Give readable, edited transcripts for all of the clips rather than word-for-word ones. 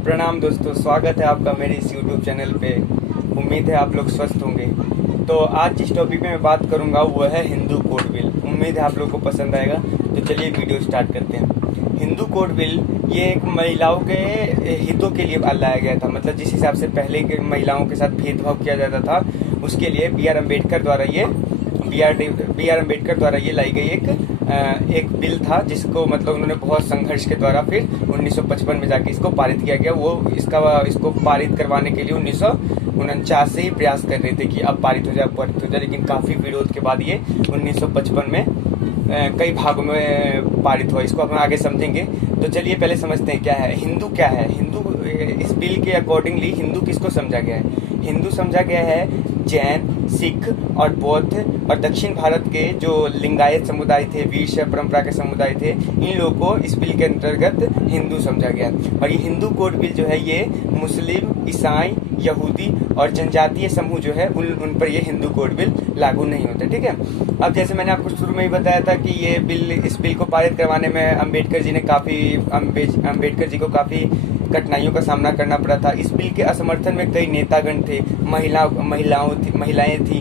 प्रणाम दोस्तों, स्वागत है आपका मेरे इस YouTube चैनल पे। उम्मीद है आप लोग स्वस्थ होंगे। तो आज जिस टॉपिक में मैं बात करूंगा वो है हिंदू कोड बिल। उम्मीद है आप लोगों को पसंद आएगा। तो चलिए वीडियो स्टार्ट करते हैं। हिंदू कोड बिल ये एक महिलाओं के हितों के लिए लाया गया था। मतलब जिस हिसाब से पहले के महिलाओं के साथ भेदभाव किया जाता था उसके लिए बी आर अम्बेडकर द्वारा ये लाई गई एक बिल था, जिसको मतलब उन्होंने बहुत संघर्ष के द्वारा फिर 1955 में जाके इसको पारित किया गया। वो इसको पारित करवाने के लिए 1949 से ही प्रयास कर रहे थे कि अब पारित हो जाए, लेकिन काफी विरोध के बाद ये 1955 में कई भागों में पारित हुआ। इसको हम आगे समझेंगे। तो चलिए पहले समझते हैं क्या है हिंदू। क्या है हिंदू? इस बिल के अकॉर्डिंगली हिंदू किसको समझा गया है? हिंदू समझा गया है जैन, सिख और बौद्ध और दक्षिण भारत के जो लिंगायत समुदाय थे, वीर परंपरा के समुदाय थे, इन लोगों को इस बिल के अंतर्गत हिंदू समझा गया। और ये हिंदू कोड बिल जो है ये मुस्लिम, ईसाई, यहूदी और जनजातीय समूह जो है उन पर ये हिंदू कोड बिल लागू नहीं होता। ठीक है। अब जैसे मैंने आपको शुरू में ही बताया था कि इस बिल को पारित करवाने में अम्बेडकर जी को काफी कठिनाइयों का सामना करना पड़ा था। इस बिल के असमर्थन में कई नेतागण थे, महिलाएं थी,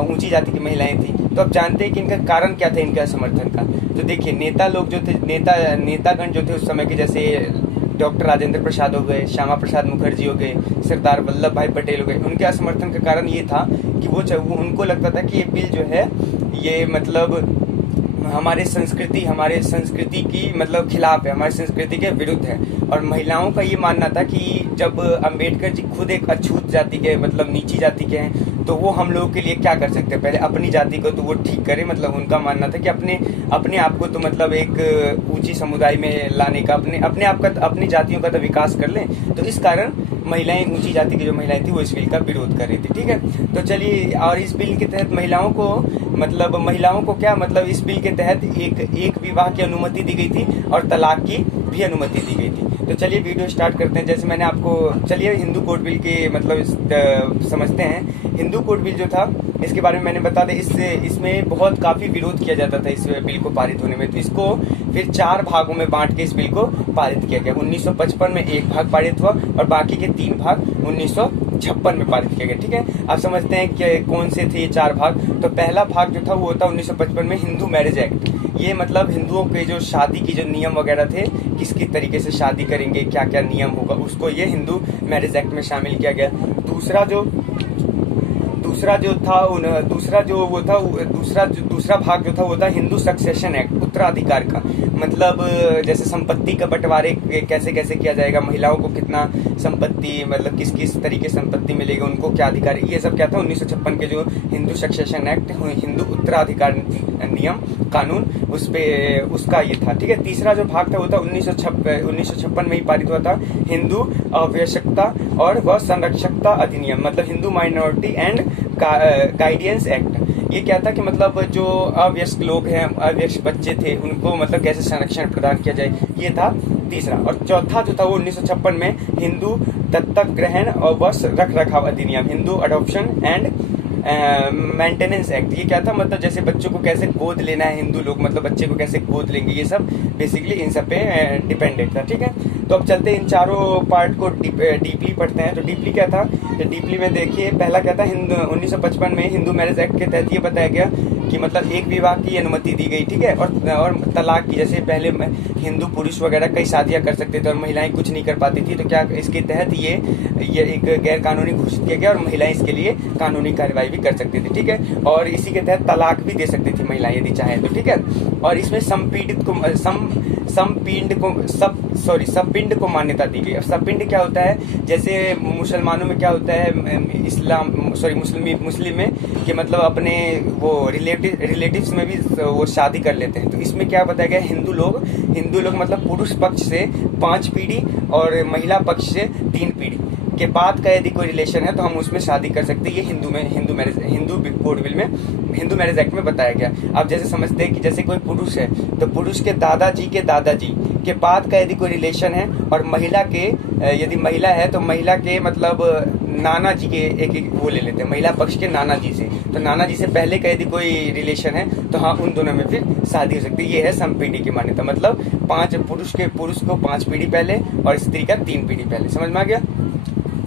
ऊंची जाति की महिलाएं थी। तो अब जानते हैं कि इनका कारण क्या था इनके असमर्थन का। तो देखिए नेतागण जो थे उस समय के, जैसे डॉक्टर राजेंद्र प्रसाद हो गए, श्यामा प्रसाद मुखर्जी हो गए, सरदार वल्लभ भाई पटेल हो गए। उनके असमर्थन का कारण ये था कि वो उनको लगता था कि ये बिल जो है ये मतलब हमारे संस्कृति की मतलब खिलाफ है, हमारी संस्कृति के विरुद्ध है। और महिलाओं का ये मानना था कि जब अम्बेडकर जी खुद एक अछूत जाति के मतलब नीची जाति के हैं तो वो हम लोगों के लिए क्या कर सकते हैं, पहले अपनी जाति को तो वो ठीक करे। मतलब उनका मानना था कि अपने आप को तो मतलब एक ऊंची समुदाय में लाने का, अपने आप का, अपनी जातियों का तो विकास कर लें। तो इस कारण महिलाएं, ऊंची जाति की जो महिलाएं थी वो इस बिल का विरोध कर रही थी। ठीक है। तो चलिए, और इस बिल के तहत महिलाओं को क्या मतलब इस बिल के तहत एक विवाह की अनुमति दी गई थी और तलाक की भी अनुमति दी गई थी। तो चलिए वीडियो स्टार्ट करते हैं। जैसे मैंने आपको, चलिए हिंदू कोड बिल के मतलब समझते हैं। हिंदू कोड बिल जो था इसके बारे में मैंने बता दें, इसमें बहुत काफी विरोध किया जाता था इस बिल को पारित होने में। तो इसको फिर 4 भागों में बांट के इस बिल को पारित किया गया। 1955 में एक भाग पारित हुआ और बाकी के 3 भाग 1956 में पारित किया गया। ठीक है। आप समझते हैं कि कौन से थे ये 4 भाग। तो पहला भाग जो था वो था 1955 में हिंदू मैरिज एक्ट। ये मतलब हिंदुओं के जो शादी की जो नियम वगैरह थे, किस तरीके से शादी करेंगे, क्या क्या नियम होगा, उसको ये हिंदू मैरिज एक्ट में शामिल किया गया। दूसरा भाग जो था वो था हिंदू सक्सेशन एक्ट, उत्तराधिकार का। मतलब जैसे संपत्ति का बंटवारे कैसे कैसे किया जाएगा, महिलाओं को कितना संपत्ति, मतलब किस तरीके संपत्ति मिलेगी, उनको क्या अधिकार, ये सब क्या था 1956 के जो हिंदू सक्सेशन एक्ट, हिंदू उत्तराधिकार नियम कानून, उसका ये था। ठीक है। तीसरा जो भाग था वो था 1956 में ही पारित हुआ था हिंदू आवश्यकता और व संरक्षकता अधिनियम, मतलब Hindu minority and guidance act. ये क्या था कि मतलब जो अवयस्क लोग हैं, अवयस्क बच्चे थे, उनको मतलब कैसे संरक्षण प्रदान किया जाए, ये था तीसरा। और चौथा जो था वो 1956 में हिंदू दत्तक ग्रहण और व रख रखाव अधिनियम, Hindu adoption and maintenance act. ये क्या था, मतलब जैसे बच्चों को कैसे गोद लेना है, हिंदू लोग मतलब बच्चे को कैसे गोद लेंगे, ये सब बेसिकली इन सब पे डिपेंडेंट था। ठीक है। तो अब चलते इन चारों पार्ट को डीपली पढ़ते हैं। तो डीपली क्या था, तो डीपली में देखिए पहला क्या था, 1955 में हिंदू मैरिज एक्ट के तहत ये बताया गया कि मतलब एक विवाह की अनुमति दी गई। ठीक है। और तलाक की, जैसे पहले हिंदू पुरुष वगैरह कई शादियां कर सकते थे और महिलाएं कुछ नहीं कर पाती थी, तो क्या इसके तहत ये एक गैर कानूनी घोषित किया गया और महिलाएं इसके लिए कानूनी कार्रवाई भी कर सकती थी। ठीक है। और इसी के तहत तलाक भी दे सकती थी महिलाएं यदि चाहे तो। ठीक है। और इसमें सपिंड को मान्यता दी गई। अब सपिंड क्या होता है, जैसे मुसलमानों में क्या होता है, मुस्लिम में कि मतलब अपने वो रिलेटिव्स में भी वो शादी कर लेते हैं। तो इसमें क्या बताया गया, हिंदू लोग मतलब पुरुष पक्ष से 5 पीढ़ी और महिला पक्ष से 3 पीढ़ी के बाद का यदि कोई रिलेशन है तो हम उसमें शादी कर सकते हैं। ये हिंदू कोड बिल में, हिंदू मैरिज एक्ट में बताया गया। आप जैसे समझते हैं कि जैसे कोई पुरुष है तो पुरुष के दादाजी के बाद का यदि कोई रिलेशन है और महिला के, यदि महिला है तो महिला के मतलब नाना जी के एक वो ले लेते हैं, महिला पक्ष के नाना जी से। तो नाना जी से पहले का यदि कोई रिलेशन है तो हाँ, उन दोनों में फिर शादी हो सकती है। ये है समपीढ़ी की मान्यता, मतलब पुरुष को 5 पीढ़ी पहले और स्त्री का 3 पीढ़ी पहले। समझ में आ गया।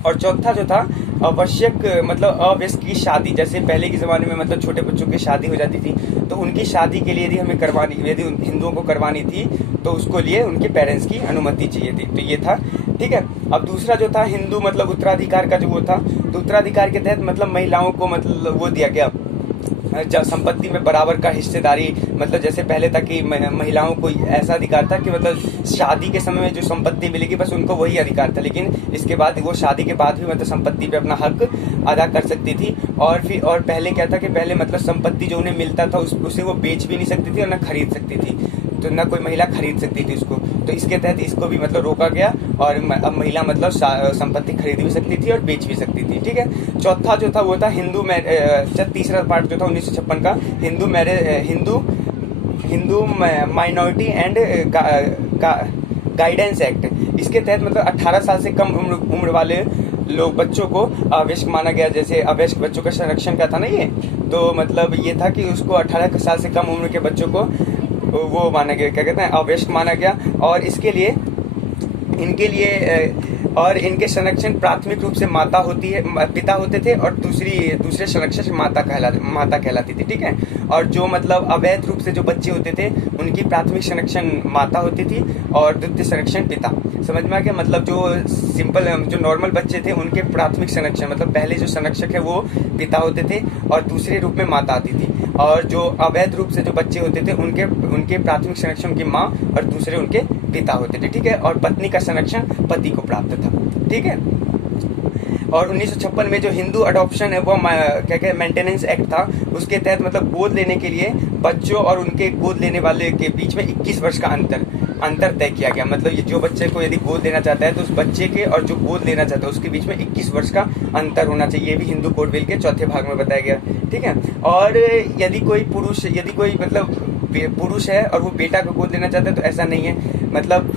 और चौथा जो था आवश्यक, मतलब अवयस्क की शादी। जैसे पहले के ज़माने में मतलब छोटे बच्चों की शादी हो जाती थी, तो उनकी शादी के लिए यदि हिंदुओं को करवानी थी तो उसको लिए उनके पेरेंट्स की अनुमति चाहिए थी। तो ये था, ठीक है। अब दूसरा जो था हिंदू मतलब उत्तराधिकार का जो वो था, तो उत्तराधिकार के तहत मतलब महिलाओं को मतलब वो दिया गया संपत्ति में बराबर का हिस्सेदारी। मतलब जैसे पहले तक कि महिलाओं को ऐसा अधिकार था कि मतलब शादी के समय में जो संपत्ति मिलेगी बस उनको वही अधिकार था, लेकिन इसके बाद वो शादी के बाद भी मतलब संपत्ति पे अपना हक अदा कर सकती थी। और पहले क्या था कि पहले मतलब संपत्ति जो उन्हें मिलता था उसे वो बेच भी नहीं सकती थी और न खरीद सकती थी, तो न कोई महिला खरीद सकती थी उसको। तो इसके तहत इसको भी मतलब रोका गया और अब महिला मतलब संपत्ति खरीद भी सकती थी और बेच भी सकती थी, ठीक है। चौथा जो था वो था तीसरा पार्ट जो था 1956 का Hindu minority and guidance act. इसके तहत मतलब 18 साल से कम उम्र वाले लोग बच्चों को अवयस्क माना गया। जैसे अवयस्क बच्चों का संरक्षण का था ना ये, तो मतलब ये था कि उसको 18 साल से कम उम्र के बच्चों को वो माना गया, क्या कहते हैं, अवयस्क माना गया। और इनके इनके संरक्षण प्राथमिक रूप से पिता होते थे और दूसरे संरक्षक माता कहलाती थी, ठीक है। और जो मतलब अवैध रूप से जो बच्चे होते थे उनकी प्राथमिक संरक्षण माता होती थी और द्वितीय संरक्षण पिता। समझ में आ गया। मतलब जो नॉर्मल बच्चे थे उनके प्राथमिक संरक्षण मतलब पहले जो संरक्षक है वो पिता होते थे और दूसरे रूप में माता आती थी। और जो अवैध रूप से जो बच्चे होते थे उनके प्राथमिक संरक्षण उनकी माँ और दूसरे उनके पिता होते थे, ठीक है। और पत्नी का संरक्षण पति को प्राप्त था, ठीक है। और 1956 में जो हिंदू अडॉप्शन है वो क्या मेंटेनेंस एक्ट था, उसके तहत मतलब गोद लेने के लिए बच्चों और उनके गोद लेने वाले के बीच में 21 वर्ष का अंतर तय किया गया। मतलब ये जो बच्चे को यदि गोद लेना चाहता है तो उस बच्चे के और जो गोद लेना चाहता है उसके बीच में 21 वर्ष का अंतर होना चाहिए। ये भी हिंदू कोड बिल के चौथे भाग में बताया गया, ठीक है। और यदि कोई पुरुष है और वो बेटा को गोद लेना चाहता है तो ऐसा नहीं है। मतलब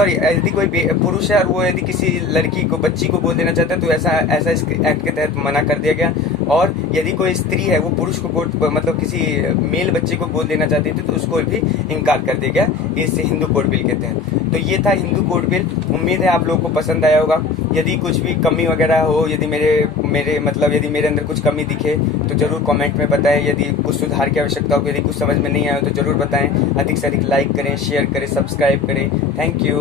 यदि कोई पुरुष है और वो यदि किसी लड़की को बच्ची को गोद लेना चाहता है तो ऐसा इस एक्ट के तहत मना कर दिया गया। और यदि कोई स्त्री है वो पुरुष को मतलब किसी मेल बच्चे को गोद लेना चाहती थी तो उसको भी इनकार कर दिया गया इस हिंदू कोड बिल के तहत। तो ये था हिंदू कोड बिल। उम्मीद है आप लोगों को पसंद आया होगा। यदि कुछ भी कमी वगैरह हो, यदि यदि मेरे अंदर कुछ कमी दिखे तो जरूर कमेंट में बताएं। यदि कुछ सुधार की आवश्यकता हो, यदि कुछ समझ में नहीं आया तो जरूर बताएं। अधिक से अधिक लाइक करें, शेयर करें, सब्सक्राइब करें। Thank you.